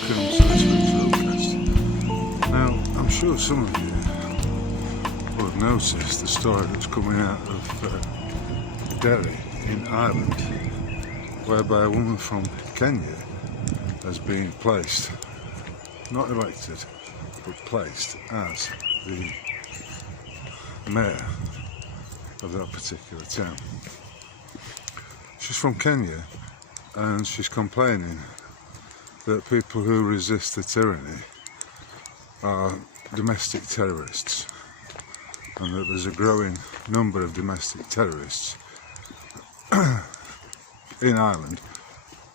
welcome to this week's Roadcast. Now, I'm sure some of you will have noticed the story that's coming out of Derry in Ireland, whereby a woman from Kenya has been placed, not elected, but placed as the mayor of that particular town. She's from Kenya and she's complaining that people who resist the tyranny are domestic terrorists, and that there's a growing number of domestic terrorists in Ireland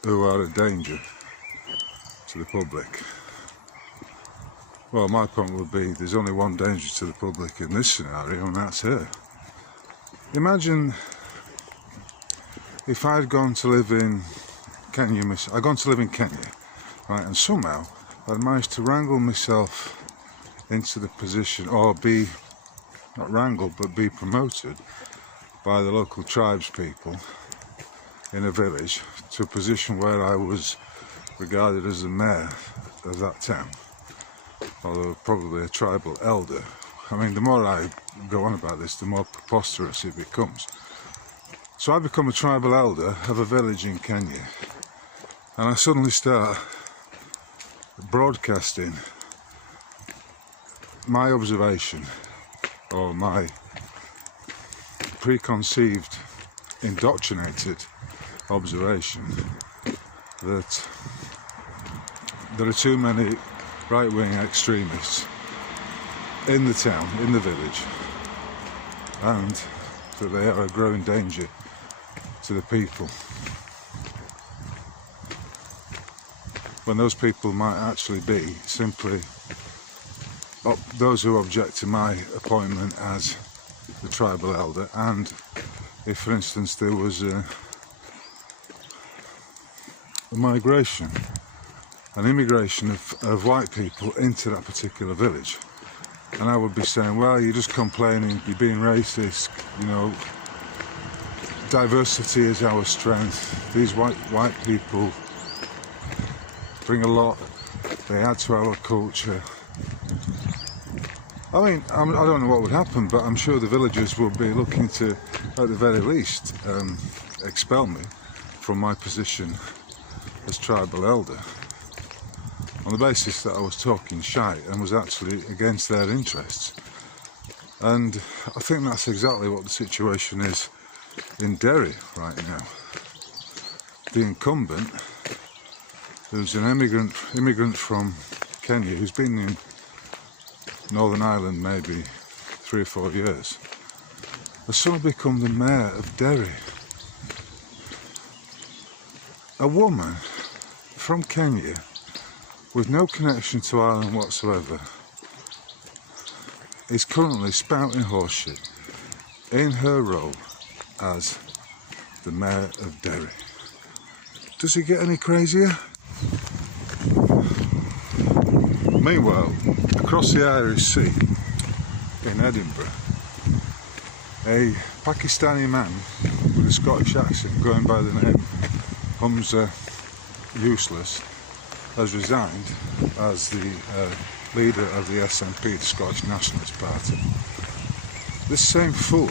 who are a danger to the public. Well, my point would be there's only one danger to the public in this scenario, and that's her. Imagine if I'd gone to live in Kenya, right, and somehow I'd managed to wrangle myself into the position, or be, not wrangled, but be promoted by the local tribes people in a village to a position where I was regarded as the mayor of that town, although probably a tribal elder. I mean, the more I go on about this, the more preposterous it becomes. So I become a tribal elder of a village in Kenya, and I suddenly start broadcasting my observation, or my preconceived, indoctrinated observation, that there are too many right-wing extremists in the town, in the village, and that they are a growing danger to the people, when those people might actually be simply those who object to my appointment as the tribal elder. And if, for instance, there was a migration, an immigration of white people into that particular village, and I would be saying, well, you're just complaining, you're being racist, you know, diversity is our strength, these white people bring a lot, they add to our culture. I mean, I don't know what would happen, but I'm sure the villagers would be looking to, at the very least, expel me from my position as tribal elder, on the basis that I was talking shite and was actually against their interests. And I think that's exactly what the situation is in Derry right now. The incumbent, who's an immigrant from Kenya, who's been in Northern Ireland maybe 3 or 4 years, has suddenly become the mayor of Derry. A woman from Kenya with no connection to Ireland whatsoever is currently spouting horseshit in her role as the mayor of Derry. Does it get any crazier? Meanwhile, across the Eire Sea in Edinburgh, a Pakistani man with a Scottish accent going by the name Hamza Useless has resigned as the leader of the SNP, the Scottish Nationalist Party. This same fool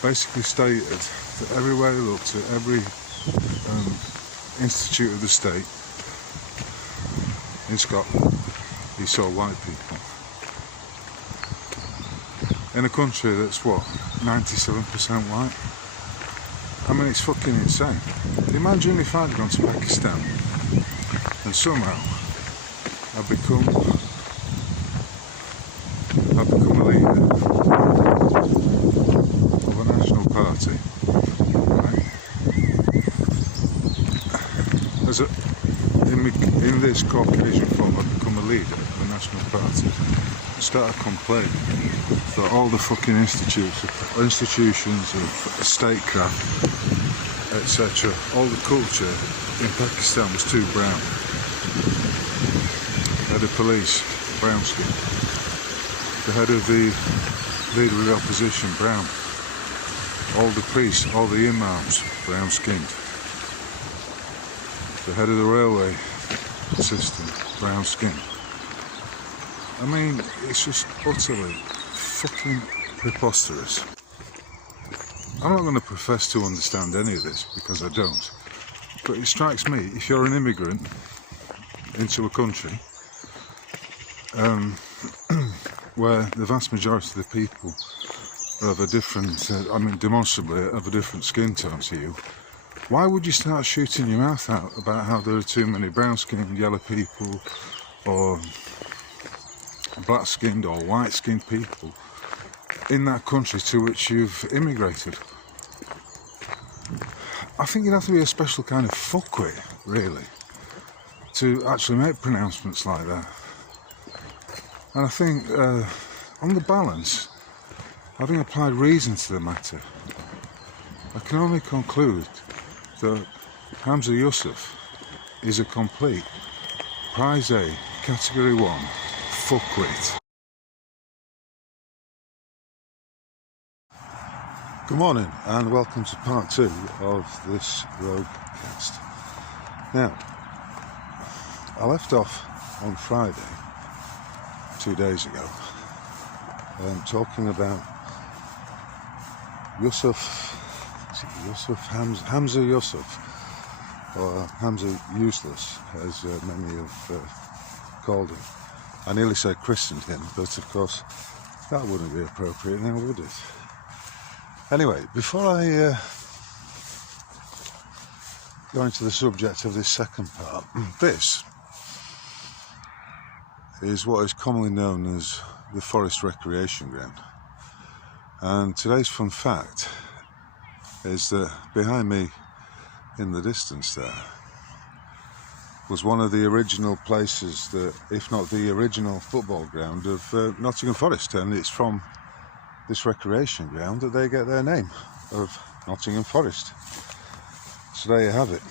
basically stated that everywhere he looked, at every institute of the state in Scotland, he saw white people. In a country that's what, 97% white? I mean, it's fucking insane. Imagine if I'd gone to Pakistan and somehow I'd become a leader of a national party, right? In this Caucasian form, I'd become a leader of a national party and started complaining that all the fucking institutions of statecraft, etc., all the culture in Pakistan was too brown. The head of police, brown skin. The head of the leader of the opposition, brown. All the priests, all the imams, brown skinned. the head of the railway system, brown skin. I mean, it's just utterly fucking preposterous. I'm not going to profess to understand any of this because I don't, but it strikes me, if you're an immigrant into a country where the vast majority of the people are of a different, demonstrably of a different skin tone to you, why would you start shooting your mouth out about how there are too many brown-skinned, yellow people, or black-skinned or white-skinned people in that country to which you've immigrated? I think you'd have to be a special kind of fuckwit, really, to actually make pronouncements like that. And I think, on the balance, having applied reason to the matter, I can only conclude that Hamza Yusuf is a complete Prize A, Category 1 fuckwit. Good morning and welcome to part 2 of this roadcast. Now, I left off on Friday, 2 days ago, talking about Hamza Yusuf, or Hamza Useless, as many have called him. I nearly said christened him, but of course that wouldn't be appropriate now, would it? Anyway, before I go into the subject of this second part, this is what is commonly known as the Forest Recreation Ground. And today's fun fact is that behind me in the distance there was one of the original places that, if not the original football ground of Nottingham Forest, and it's from this recreation ground that they get their name of Nottingham Forest. So there you have it.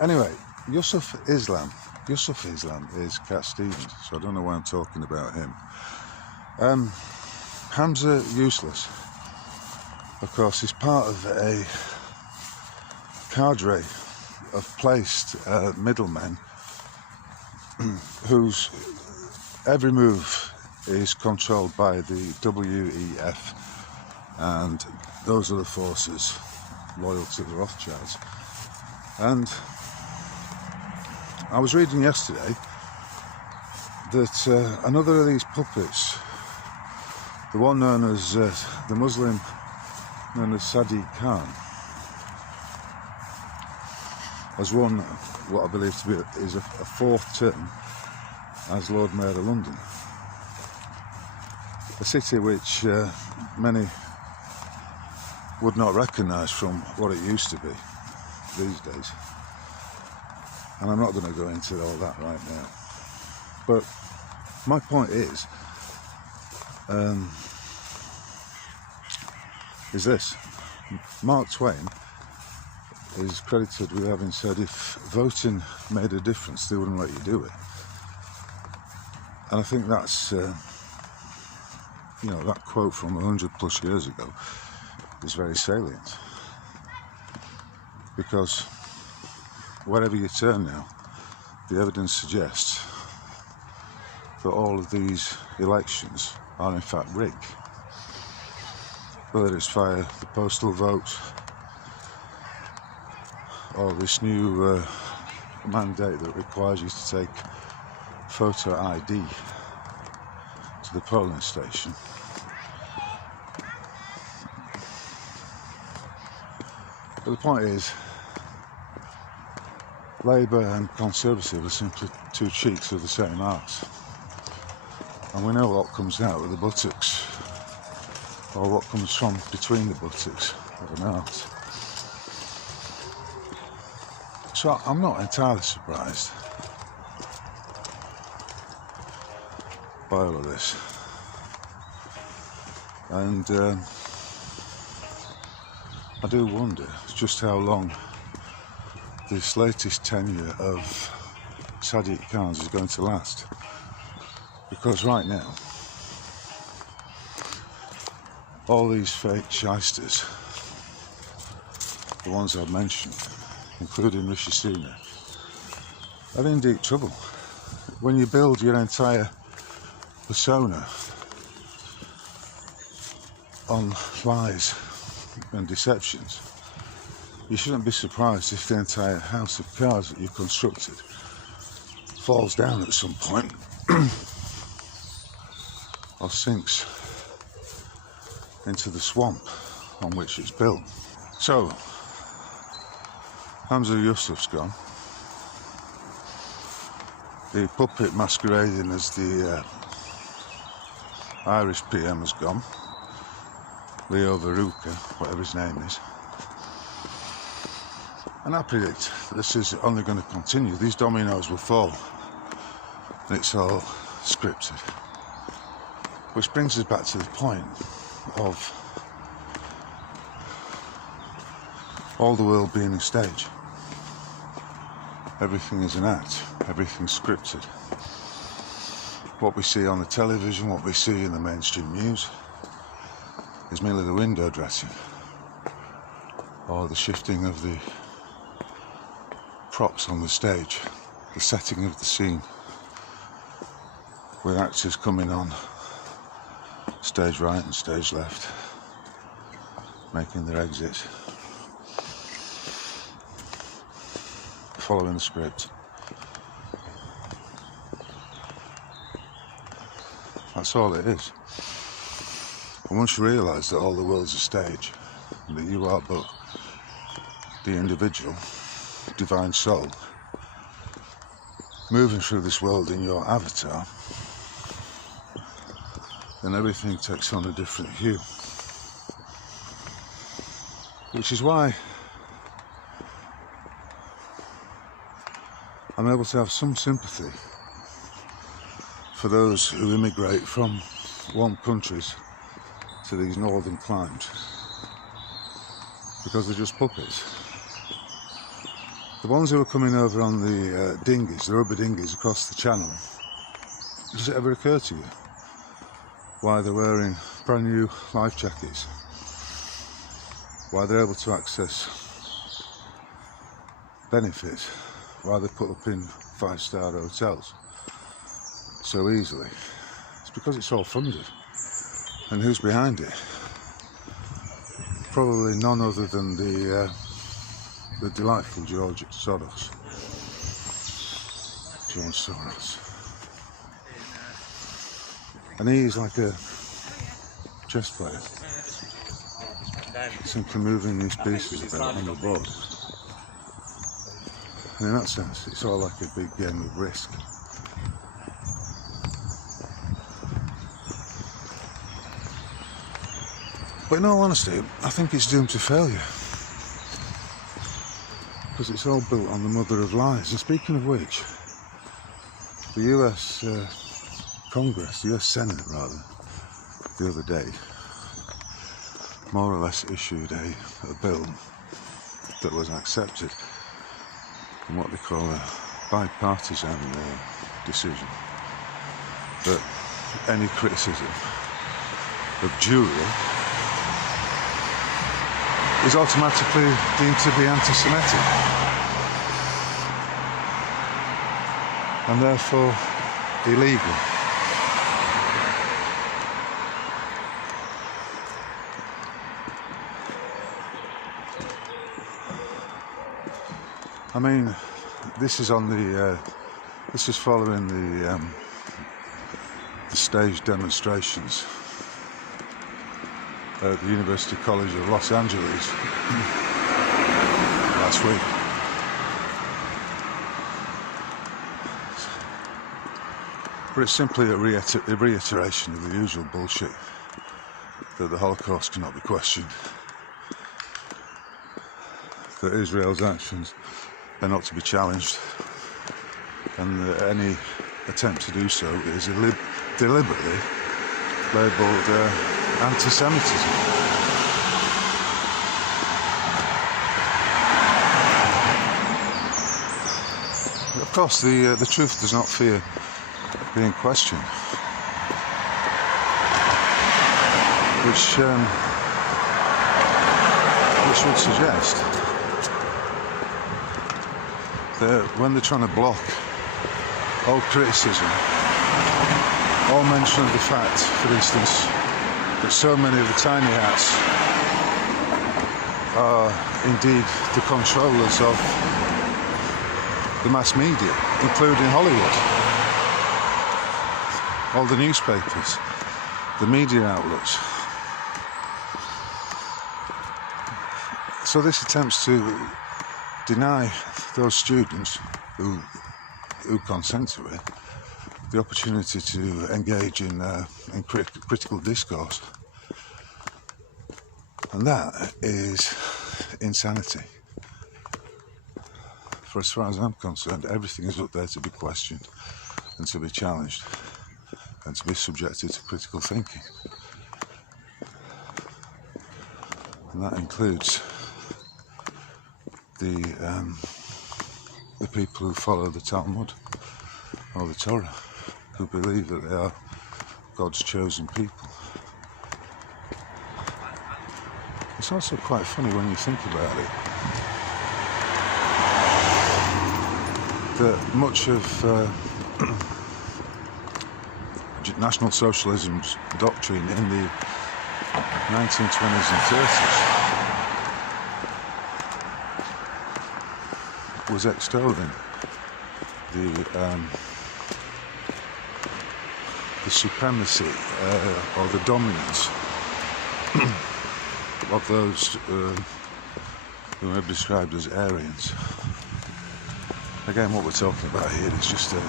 Anyway, Yusuf Islam is Cat Stevens, so I don't know why I'm talking about him. Hamza Useless, of course, is part of a cadre of placed middlemen whose every move is controlled by the WEF and those other forces loyal to the Rothschilds. And I was reading yesterday that another of these puppets, the one known as the Muslim known as Sadiq Khan, has won what I believe to be is a fourth term as Lord Mayor of London, a city which many would not recognise from what it used to be these days. And I'm not going to go into all that right now. But my point is this. Mark Twain is credited with having said, if voting made a difference, they wouldn't let you do it. And I think that's, that quote from 100 plus years ago is very salient. Because wherever you turn now, the evidence suggests that all of these elections are in fact rigged. Whether it's via the postal vote or this new mandate that requires you to take photo ID to the polling station. But the point is, Labour and Conservative are simply two cheeks of the same arse. And we know what comes out of the buttocks, or what comes from between the buttocks of an arse. So I'm not entirely surprised by all of this. And I do wonder just how long this latest tenure of Sadiq Khan's is going to last. Because right now, all these fake shysters, the ones I've mentioned, including Rishi Sunak, are in deep trouble. When you build your entire persona on lies and deceptions, you shouldn't be surprised if the entire house of cards that you've constructed falls down at some point or sinks into the swamp on which it's built. So, Hamza Yusuf's gone. The puppet masquerading as the Irish PM has gone. Leo Varuka, whatever his name is. And I predict this is only going to continue. These dominoes will fall. And it's all scripted. Which brings us back to the point of all the world being a stage. Everything is an act. Everything's scripted. What we see on the television, what we see in the mainstream news, is merely the window dressing or the shifting of the props on the stage, the setting of the scene, with actors coming on stage right and stage left, making their exits, following the script. That's all it is. And once you realise that all the world's a stage, and that you are but the individual, divine soul, moving through this world in your avatar, then everything takes on a different hue. Which is why I'm able to have some sympathy for those who immigrate from warm countries to these northern climes, because they're just puppets. The ones who are coming over on the dinghies, the rubber dinghies across the channel, does it ever occur to you why they're wearing brand new life jackets? Why they're able to access benefits? Why they're put up in 5-star hotels so easily? It's because it's all funded. And who's behind it? Probably none other than the delightful George Soros. George Soros. And he's like a chess player, simply moving these pieces about on the board. And in that sense, it's all like a big game of risk. But in all honesty, I think it's doomed to failure, because it's all built on the mother of lies. And speaking of which, the US Congress, the US Senate rather, the other day, more or less issued a bill that was accepted in what they call a bipartisan decision, that any criticism of Jewry is automatically deemed to be anti-Semitic, and therefore illegal. I mean, this is on the this is following the stage demonstrations at the University College of Los Angeles last week. But it's simply a reiteration of the usual bullshit, that the Holocaust cannot be questioned, that Israel's actions are not to be challenged, and that any attempt to do so is deliberately labelled anti-Semitism. Of course, the truth does not fear being questioned, which would suggest when they're trying to block all criticism, all mention of the fact, for instance, that so many of the tiny hats are indeed the controllers of the mass media, including Hollywood, all the newspapers, the media outlets. So this attempts to deny those students who consent to it the opportunity to engage in critical discourse, and that is insanity. For as far as I'm concerned, everything is up there to be questioned and to be challenged and to be subjected to critical thinking, and that includes the people who follow the Talmud or the Torah, who believe that they are God's chosen people. It's also quite funny when you think about it, that much of National Socialism's doctrine in the 1920s and 30s was extolling the supremacy or the dominance of those who are described as Aryans. Again, what we're talking about here is just a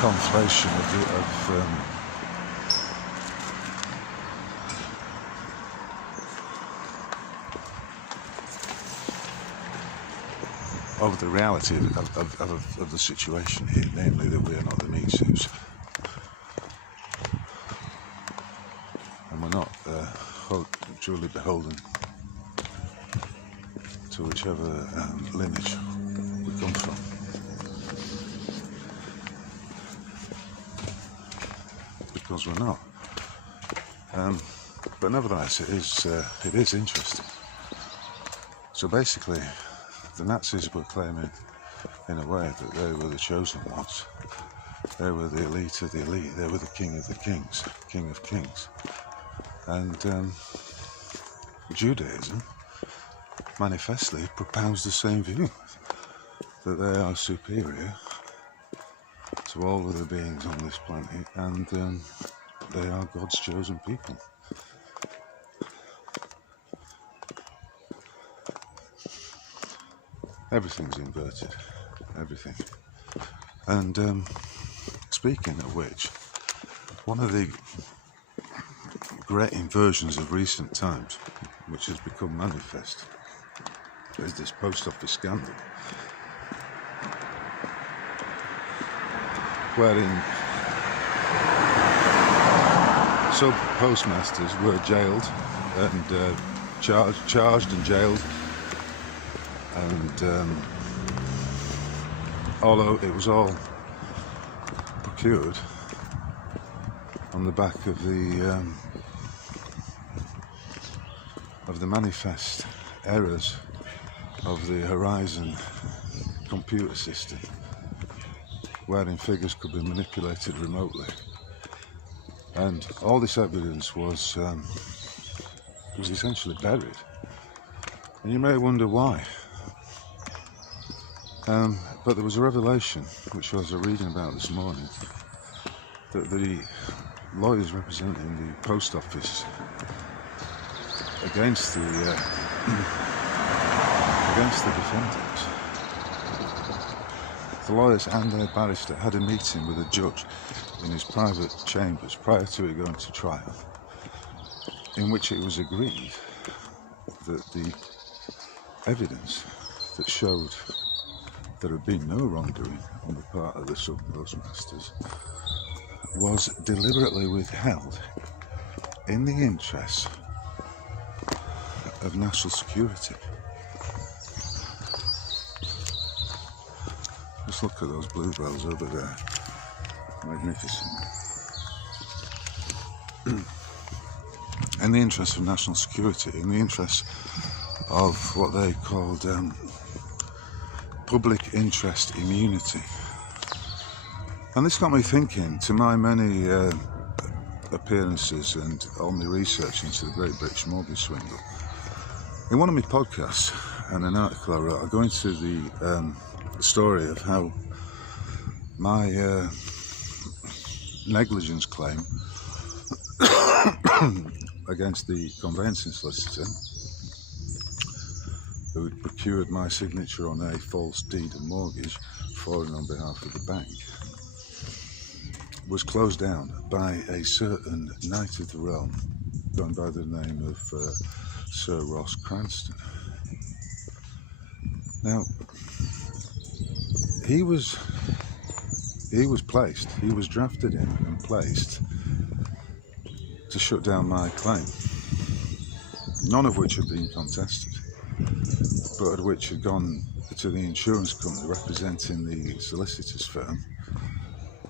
conflation of the reality of the situation here, namely that we are not the meat suits, and we're not truly beholden to whichever lineage we come from. Because we're not. But nevertheless, it is interesting. So basically, the Nazis were claiming, in a way, that they were the chosen ones. They were the elite of the elite. They were the king of the kings, king of kings. And Judaism manifestly propounds the same view, that they are superior to all other beings on this planet, and they are God's chosen people. Everything's inverted, everything. And speaking of which, one of the great inversions of recent times, which has become manifest, is this post office scandal, wherein sub-postmasters were jailed and charged and jailed, and although it was all procured on the back of the manifest errors of the Horizon computer system, wherein figures could be manipulated remotely, and all this evidence was essentially buried. And you may wonder why. But there was a revelation, which I was reading about this morning, that the lawyers representing the post office against the defendants, the lawyers and their barrister had a meeting with a judge in his private chambers prior to it going to trial, in which it was agreed that the evidence that showed there had been no wrongdoing on the part of the sub-postmasters was deliberately withheld in the interests of national security. Just look at those bluebells over there. Magnificent. In the interests of national security, in the interests of what they called public interest immunity. And this got me thinking, to my many appearances and all my research into the Great British Mortgage Swindle. In one of my podcasts and an article I wrote, I go into the story of how my negligence claim against the conveyancing solicitor who had procured my signature on a false deed of mortgage for and on behalf of the bank was closed down by a certain knight of the realm going by the name of Sir Ross Cranston. Now, he was drafted in and placed to shut down my claim, none of which had been contested, but which had gone to the insurance company representing the solicitor's firm,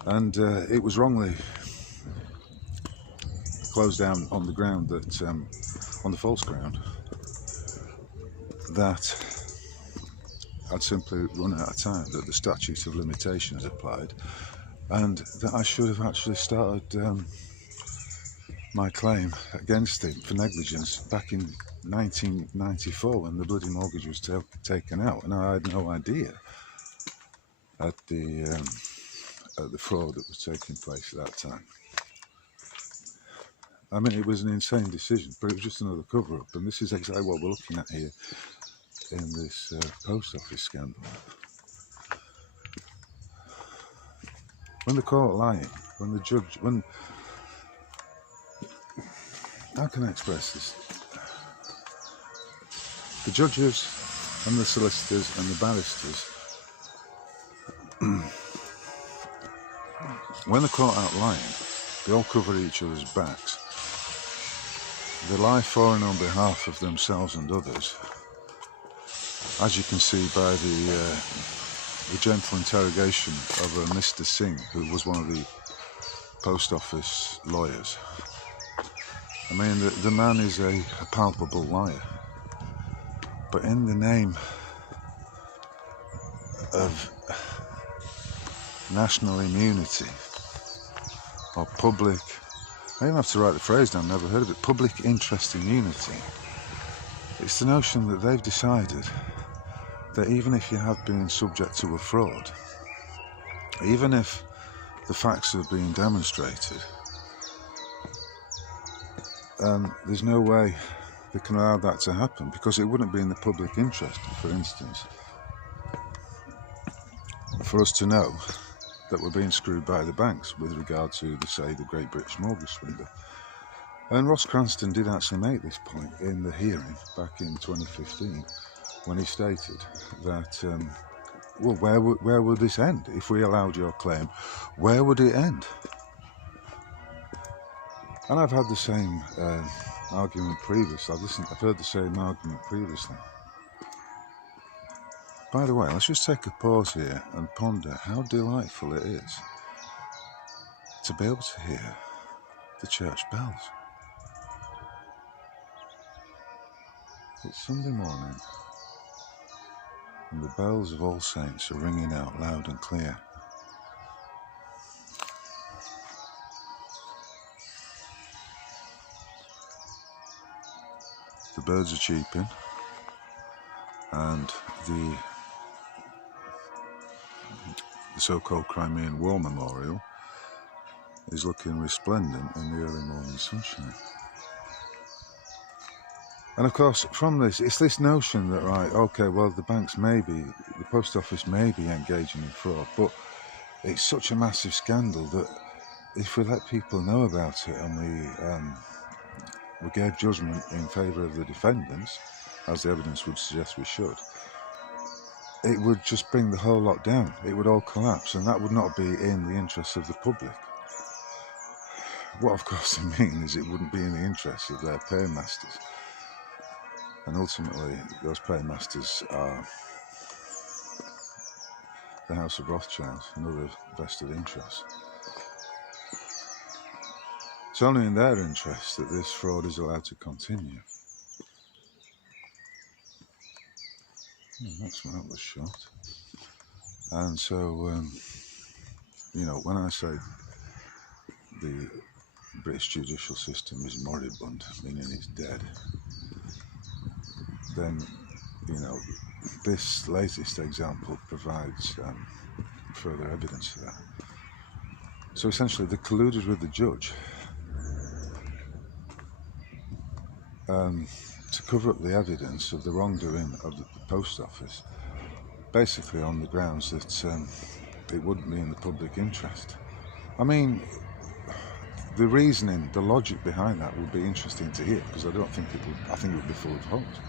and it was wrongly closed down on the ground that, on the false ground, that I'd simply run out of time, that the statute of limitations applied, and that I should have actually started my claim against him for negligence back in 1994 when the bloody mortgage was taken out, and I had no idea at the fraud that was taking place at that time. I mean, it was an insane decision, but it was just another cover-up, and this is exactly what we're looking at here in this post office scandal. When the court lying, when the judge, how can I express this? The judges and the solicitors and the barristers, when the court out lying, they all cover each other's backs. They lie for and on behalf of themselves and others, as you can see by the gentle interrogation of a Mr. Singh, who was one of the post office lawyers. I mean, the man is a palpable liar, but in the name of national immunity or public, I even have to write the phrase down, never heard of it, public interest immunity. It's the notion that they've decided that even if you have been subject to a fraud, even if the facts have been demonstrated, there's no way they can allow that to happen, because it wouldn't be in the public interest, for instance, for us to know that we're being screwed by the banks with regard to, say, the Great British Mortgage Swindle. And Ross Cranston did actually make this point in the hearing back in 2015, when he stated that, well, where would this end? If we allowed your claim, where would it end? And I've had the same argument previously. I've heard the same argument previously. By the way, let's just take a pause here and ponder how delightful it is to be able to hear the church bells. It's Sunday morning, and the bells of All Saints are ringing out loud and clear. The birds are cheeping, and the so-called Crimean War Memorial is looking resplendent in the early morning sunshine. And of course, from this, it's this notion that, right, okay, well, the banks may be, the post office may be engaging in fraud, but it's such a massive scandal that if we let people know about it and we gave judgment in favour of the defendants, as the evidence would suggest we should, it would just bring the whole lot down. It would all collapse, and that would not be in the interests of the public. What, of course, I mean is it wouldn't be in the interests of their paymasters. And ultimately, those paymasters are the House of Rothschild and other vested interests. It's only in their interest that this fraud is allowed to continue. Next one up was shot. And so, when I say the British judicial system is moribund, meaning it's dead, then, this latest example provides further evidence of that. So essentially, they colluded with the judge to cover up the evidence of the wrongdoing of the post office, basically on the grounds that it wouldn't be in the public interest. I mean, the reasoning, the logic behind that would be interesting to hear, because I think it would be full of holes.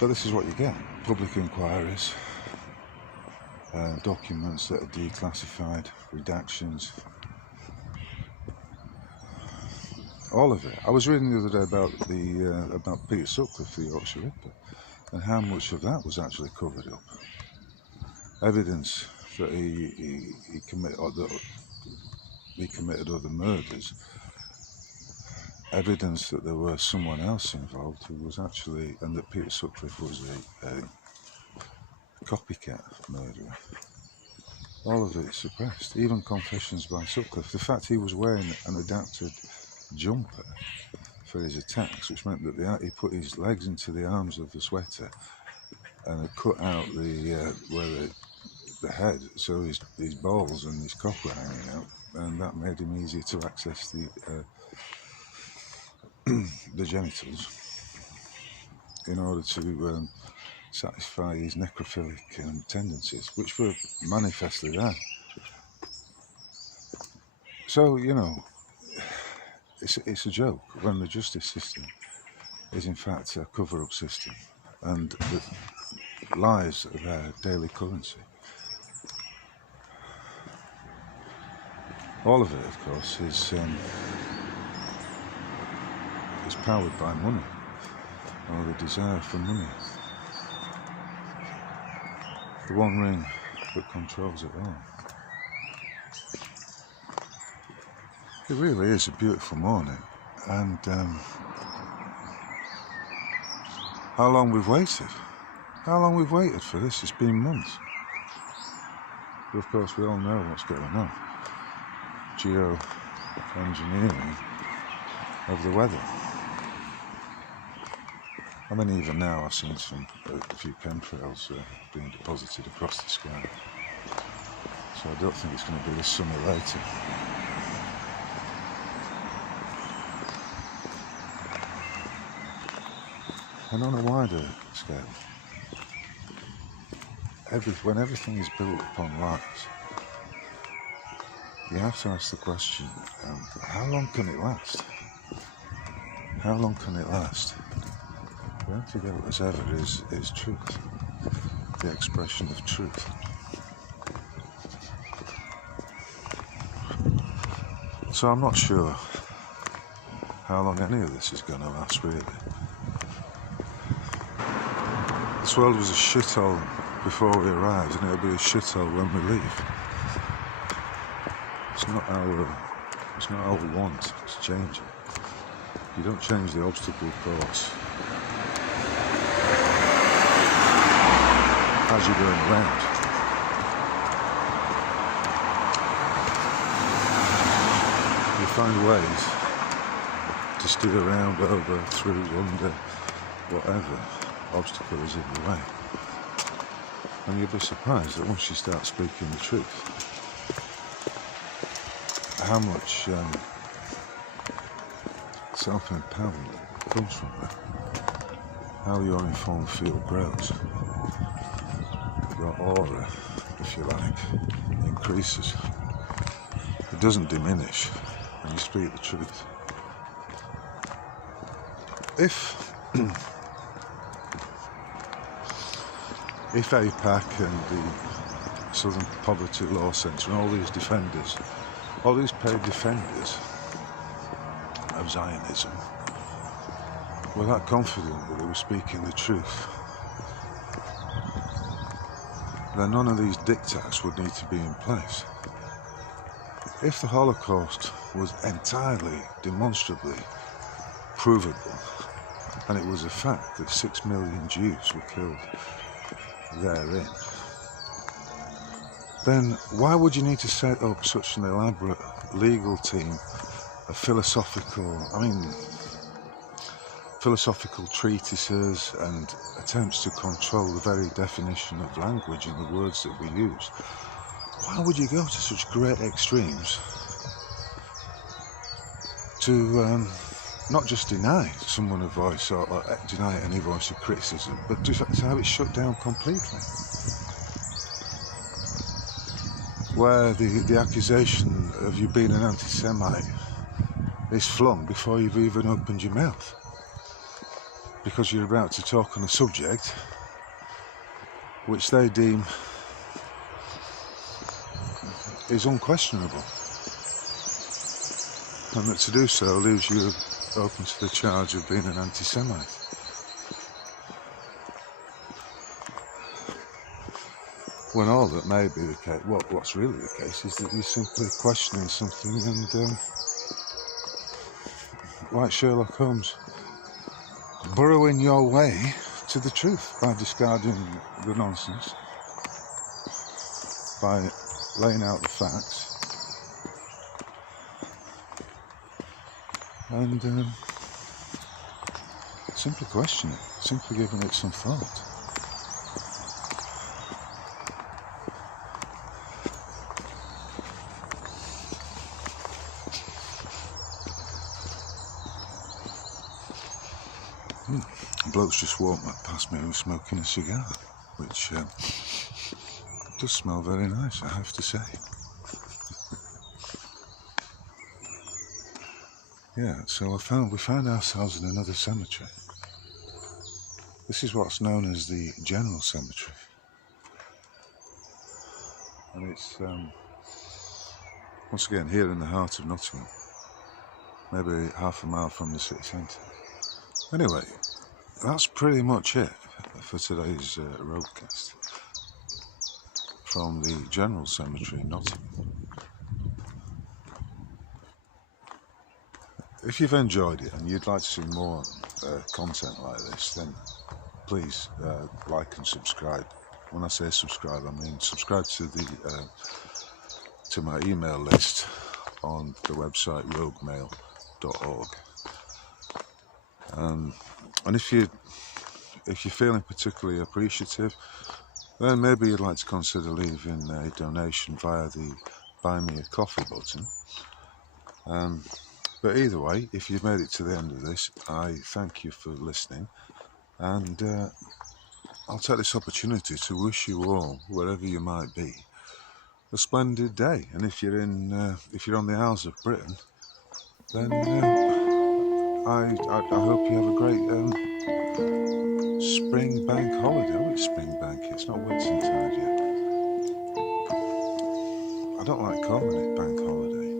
But this is what you get: public inquiries, documents that are declassified, redactions, all of it. I was reading the other day about Peter Sutcliffe, the Yorkshire Ripper, and how much of that was actually covered up. Evidence that he committed other murders. Evidence that there was someone else involved who was actually, and that Peter Sutcliffe was a copycat murderer. All of it suppressed. Even confessions by Sutcliffe. The fact he was wearing an adapted jumper for his attacks, which meant that he put his legs into the arms of the sweater and had cut out where the head, so his balls and his cock were hanging out, and that made him easier to access the genitals in order to satisfy his necrophilic tendencies, which were manifestly there. So, it's a joke when the justice system is in fact a cover-up system, and the lies are their daily currency. All of it, of course, is powered by money, or the desire for money. The one ring that controls it all. It really is a beautiful morning, and how long we've waited. How long we've waited for this? It's been months. But of course, we all know what's going on. Geo-engineering of the weather. I mean, even now I've seen a few chemtrails being deposited across the sky. So I don't think it's going to be this summer later. And on a wider scale, when everything is built upon lies, you have to ask the question, how long can it last? How long can it last? The antidote, as ever, is truth, the expression of truth. So I'm not sure how long any of this is going to last, really. This world was a shithole before we arrived, and it'll be a shithole when we leave. It's not our want to change it. You don't change the obstacle course as you're going around. You find ways to steer around, over, through, under, whatever obstacle is in the way. And you'll be surprised that once you start speaking the truth, how much self-empowerment comes from that. How your informed field grows. Your aura, if you like, increases. It doesn't diminish when you speak the truth. If APAC and the Southern Poverty Law Centre and all these defenders, all these paid defenders of Zionism, were that confident that they were speaking the truth, then none of these diktats would need to be in place. If the Holocaust was entirely, demonstrably provable, and it was a fact that 6 million Jews were killed therein, then why would you need to set up such an elaborate legal team of philosophical treatises and attempts to control the very definition of language and the words that we use? Why would you go to such great extremes to not just deny someone a voice or deny any voice of criticism, but to have it shut down completely? Where the accusation of you being an anti-Semite is flung before you've even opened your mouth, because you're about to talk on a subject which they deem is unquestionable, and that to do so leaves you open to the charge of being an anti-Semite. When all that may be the case, what's really the case is that you're simply questioning something and, like Sherlock Holmes, burrowing your way to the truth by discarding the nonsense, by laying out the facts, and simply questioning it, simply giving it some thought. A bloke's just walked past me who was smoking a cigar, which does smell very nice, I have to say. Yeah, so we found ourselves in another cemetery. This is what's known as the General Cemetery, and it's once again here in the heart of Nottingham, maybe half a mile from the city centre. Anyway, that's pretty much it for today's roadcast from the General Cemetery in Nottingham. If you've enjoyed it and you'd like to see more content like this, then please like and subscribe. When I say subscribe, I mean subscribe to my email list on the website roguemail.org. And if you're feeling particularly appreciative, then maybe you'd like to consider leaving a donation via the Buy Me a Coffee button. But either way, if you've made it to the end of this, I thank you for listening, and I'll take this opportunity to wish you all, wherever you might be, a splendid day. And if you're on the Isles of Britain, then I hope you have a great spring bank holiday. Oh, it's spring bank, it's not Whitsuntide yet. I don't like calling it bank holiday,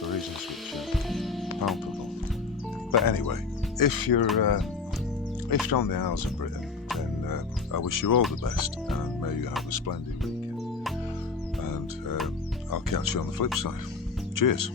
for reasons which are palpable. But anyway, if you're on the Isles of Britain, then I wish you all the best, and may you have a splendid weekend. And I'll catch you on the flip side. Cheers.